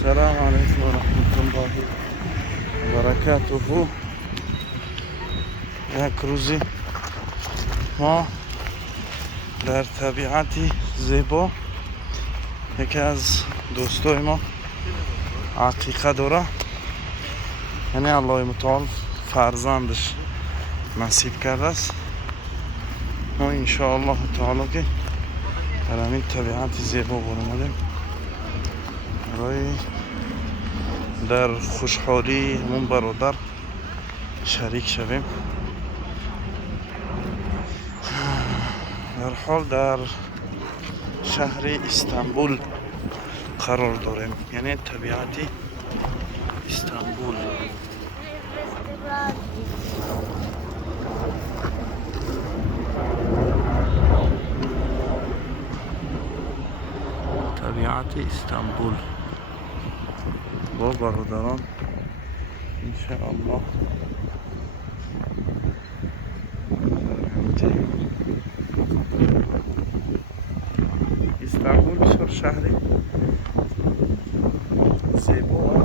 السلام علیکم و رحمت الله و برکاته. یک روزی ما در طبیعتی زیبا، یکی از دوستای ما عقیقه داره، یعنی الله متعال فرزندش نصیب کرده است. ما انشاءالله تعالی که در همین طبیعت زیبا برآمدیم برای در خوشحالی همون برادر شریک شویم. در حال در شهر استانبول قرار داریم، یعنی طبیعت استانبول. طبیعت استانبول با برادران انشاءالله استانبول بسیار شهر زیبا و